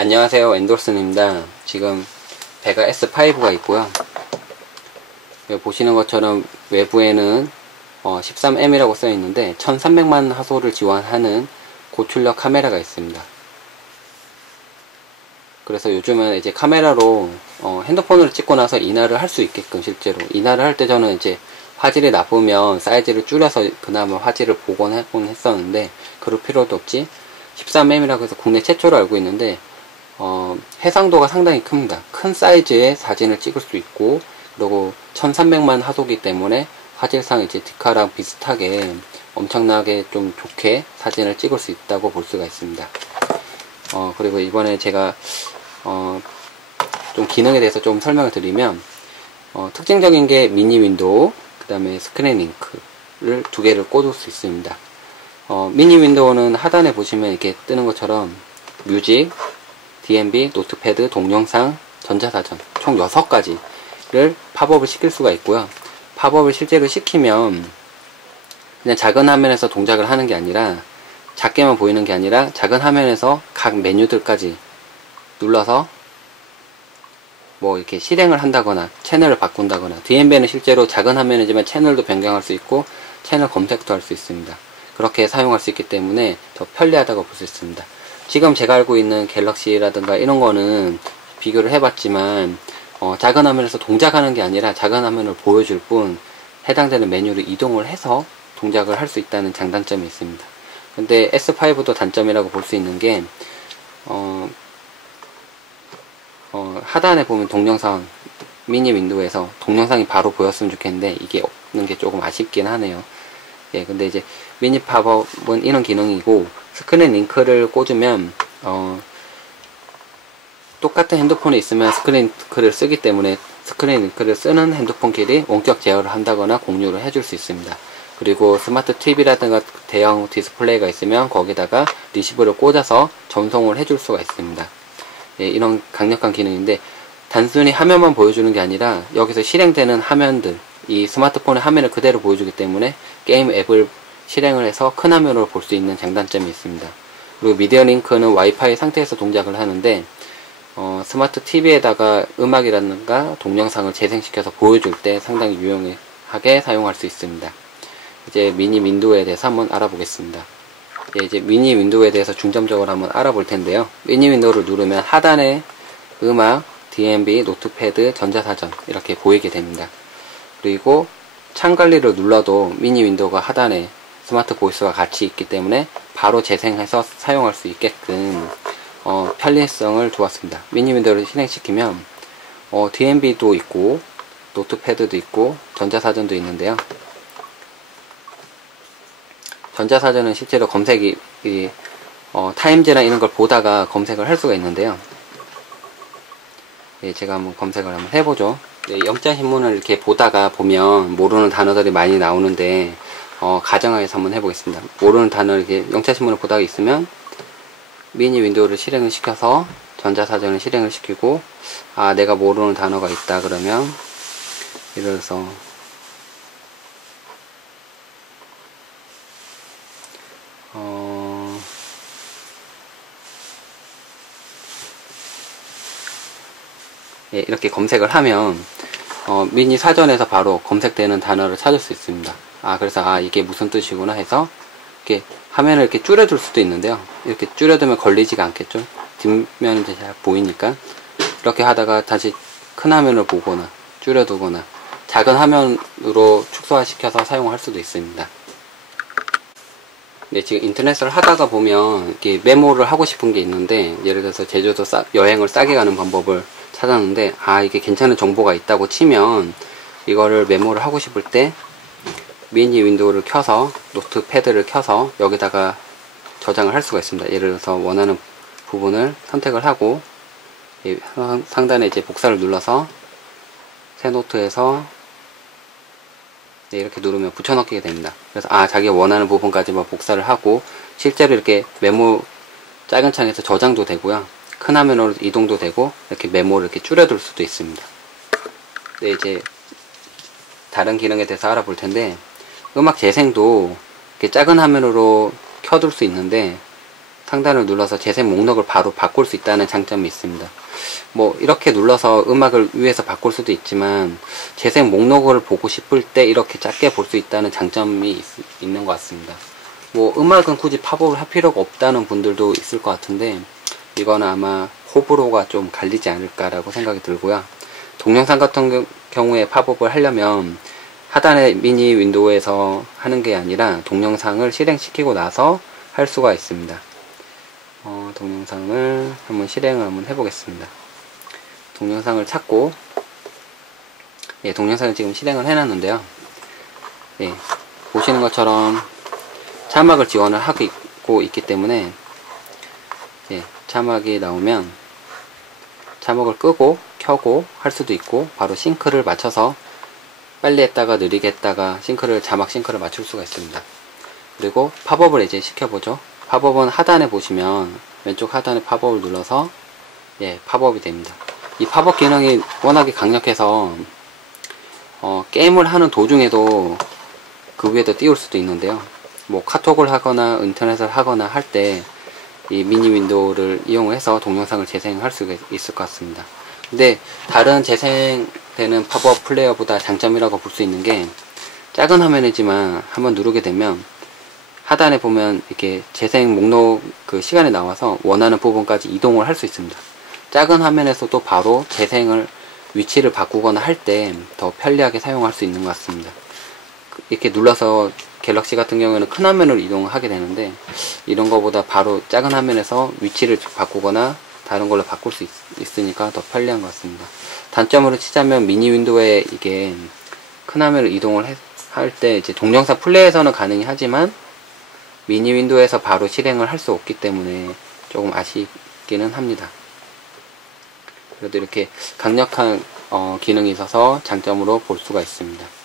안녕하세요, 엔돌슨입니다. 지금 베가 S5가 있고요. 여기 보시는 것처럼 외부에는 13M이라고 써 있는데 1300만 화소를 지원하는 고출력 카메라가 있습니다. 그래서 요즘은 이제 카메라로 핸드폰으로 찍고 나서 인화를 할 수 있게끔, 실제로 인화를 할 때 저는 이제 화질이 나쁘면 사이즈를 줄여서 그나마 화질을 복원하곤 했었는데, 그럴 필요도 없지. 13M이라고 해서 국내 최초로 알고 있는데 해상도가 상당히 큽니다. 큰 사이즈의 사진을 찍을 수 있고, 그리고 1300만 화소기 때문에 화질상 이제 디카랑 비슷하게 엄청나게 좀 좋게 사진을 찍을 수 있다고 볼 수가 있습니다. 그리고 이번에 제가 좀 기능에 대해서 좀 설명을 드리면, 특징적인 게 미니 윈도우, 그 다음에 스크린 링크를 두 개를 꽂을 수 있습니다. 미니 윈도우는 하단에 보시면 이렇게 뜨는 것처럼 뮤직, DMB, 노트패드, 동영상, 전자사전 총 6가지를 팝업을 시킬 수가 있고요. 팝업을 실제로 시키면 그냥 작은 화면에서 동작을 하는 게 아니라, 작게만 보이는 게 아니라 작은 화면에서 각 메뉴들까지 눌러서 뭐 이렇게 실행을 한다거나 채널을 바꾼다거나, DMB는 실제로 작은 화면이지만 채널도 변경할 수 있고 채널 검색도 할 수 있습니다. 그렇게 사용할 수 있기 때문에 더 편리하다고 볼 수 있습니다. 지금 제가 알고 있는 갤럭시라든가 이런 거는 비교를 해봤지만 작은 화면에서 동작하는 게 아니라 작은 화면을 보여줄 뿐 해당되는 메뉴를 이동을 해서 동작을 할 수 있다는 장단점이 있습니다. 근데 S5도 단점이라고 볼 수 있는 게 하단에 보면 동영상, 미니 윈도우에서 동영상이 바로 보였으면 좋겠는데 이게 없는 게 조금 아쉽긴 하네요. 예, 근데 이제 미니 팝업은 이런 기능이고, 스크린 링크를 꽂으면 똑같은 핸드폰에 있으면 스크린 링크를 쓰기 때문에 스크린 링크를 쓰는 핸드폰끼리 원격 제어를 한다거나 공유를 해줄 수 있습니다. 그리고 스마트 TV라든가 대형 디스플레이가 있으면 거기다가 리시버를 꽂아서 전송을 해줄 수가 있습니다. 예, 이런 강력한 기능인데, 단순히 화면만 보여주는 게 아니라 여기서 실행되는 화면들, 이 스마트폰의 화면을 그대로 보여주기 때문에 게임 앱을 실행을 해서 큰 화면으로 볼 수 있는 장단점이 있습니다. 그리고 미디어 링크는 와이파이 상태에서 동작을 하는데 스마트 TV에다가 음악이라든가 동영상을 재생시켜서 보여줄 때 상당히 유용하게 사용할 수 있습니다. 이제 미니 윈도우에 대해서 한번 알아보겠습니다. 예, 이제 미니 윈도우에 대해서 중점적으로 한번 알아볼 텐데요. 미니 윈도우를 누르면 하단에 음악, DMB, 노트패드, 전자사전 이렇게 보이게 됩니다. 그리고 창 관리를 눌러도 미니 윈도우가 하단에 스마트 보이스와 같이 있기 때문에 바로 재생해서 사용할 수 있게끔 편리성을 두었습니다. 미니 윈도우를 실행시키면 DMB도 있고 노트패드도 있고 전자사전도 있는데요. 전자사전은 실제로 검색이 타임즈나 이런 걸 보다가 검색을 할 수가 있는데요. 예, 제가 한번 검색을 한번 해보죠. 네, 영자신문을 이렇게 보다가 보면 모르는 단어들이 많이 나오는데 가정하에서 한번 해보겠습니다. 모르는 단어를 이렇게 영자신문을 보다가 있으면 미니 윈도우를 실행을 시켜서 전자사전을 실행을 시키고, 내가 모르는 단어가 있다 그러면 예를 들어서 예, 이렇게 검색을 하면 미니 사전에서 바로 검색되는 단어를 찾을 수 있습니다. 그래서 이게 무슨 뜻이구나 해서 이렇게 화면을 이렇게 줄여둘 수도 있는데요. 이렇게 줄여두면 걸리지가 않겠죠. 뒷면이 잘 보이니까. 이렇게 하다가 다시 큰 화면을 보거나 줄여두거나 작은 화면으로 축소화시켜서 사용할 수도 있습니다. 네, 지금 인터넷을 하다가 보면 이렇게 메모를 하고 싶은 게 있는데, 예를 들어서 제주도 여행을 싸게 가는 방법을 찾았는데, 이게 괜찮은 정보가 있다고 치면 이거를 메모를 하고 싶을 때 미니 윈도우를 켜서 노트패드를 켜서 여기다가 저장을 할 수가 있습니다. 예를 들어서 원하는 부분을 선택을 하고 상단에 이제 복사를 눌러서 새 노트에서 이렇게 누르면 붙여넣기가 됩니다. 그래서 자기가 원하는 부분까지만 복사를 하고, 실제로 이렇게 메모 작은 창에서 저장도 되고요, 큰 화면으로 이동도 되고, 이렇게 메모를 이렇게 줄여둘 수도 있습니다. 네, 이제 다른 기능에 대해서 알아볼 텐데, 음악 재생도 이렇게 작은 화면으로 켜둘 수 있는데, 상단을 눌러서 재생 목록을 바로 바꿀 수 있다는 장점이 있습니다. 뭐 이렇게 눌러서 음악을 위에서 바꿀 수도 있지만 재생 목록을 보고 싶을 때 이렇게 작게 볼 수 있다는 장점이 있는 것 같습니다. 뭐 음악은 굳이 팝업을 할 필요가 없다는 분들도 있을 것 같은데 이거는 아마 호불호가 좀 갈리지 않을까라고 생각이 들고요. 동영상 같은 경우에 팝업을 하려면 하단의 미니 윈도우에서 하는 게 아니라 동영상을 실행시키고 나서 할 수가 있습니다. 동영상을 한번 해보겠습니다. 동영상을 찾고, 예, 동영상을 지금 실행을 해놨는데요. 예, 보시는 것처럼 자막을 지원을 하고 있기 때문에, 예, 자막이 나오면 자막을 끄고 켜고 할 수도 있고, 바로 싱크를 맞춰서 빨리 했다가 느리게 했다가 자막 싱크를 맞출 수가 있습니다. 그리고 팝업을 이제 시켜보죠. 팝업은 하단에 보시면 왼쪽 하단에 팝업을 눌러서, 예, 팝업이 됩니다. 이 팝업 기능이 워낙에 강력해서 게임을 하는 도중에도 그 위에다 띄울 수도 있는데요. 뭐 카톡을 하거나 인터넷을 하거나 할 때 이 미니 윈도우를 이용해서 동영상을 재생할 수 있을 것 같습니다. 근데 다른 재생되는 팝업 플레이어보다 장점이라고 볼 수 있는 게 작은 화면이지만 한번 누르게 되면 하단에 보면 이렇게 재생 목록 그 시간에 나와서 원하는 부분까지 이동을 할 수 있습니다. 작은 화면에서도 바로 재생을 위치를 바꾸거나 할 때 더 편리하게 사용할 수 있는 것 같습니다. 이렇게 눌러서 갤럭시 같은 경우에는 큰 화면으로 이동하게 되는데 이런 거보다 바로 작은 화면에서 위치를 바꾸거나 다른 걸로 바꿀 수 있으니까 더 편리한 것 같습니다. 단점으로 치자면 미니 윈도우에 이게 큰 화면을 이동을 할 때 이제 동영상 플레이에서는 가능히 하지만 미니 윈도우에서 바로 실행을 할 수 없기 때문에 조금 아쉽기는 합니다. 그래도 이렇게 강력한 기능이 있어서 장점으로 볼 수가 있습니다.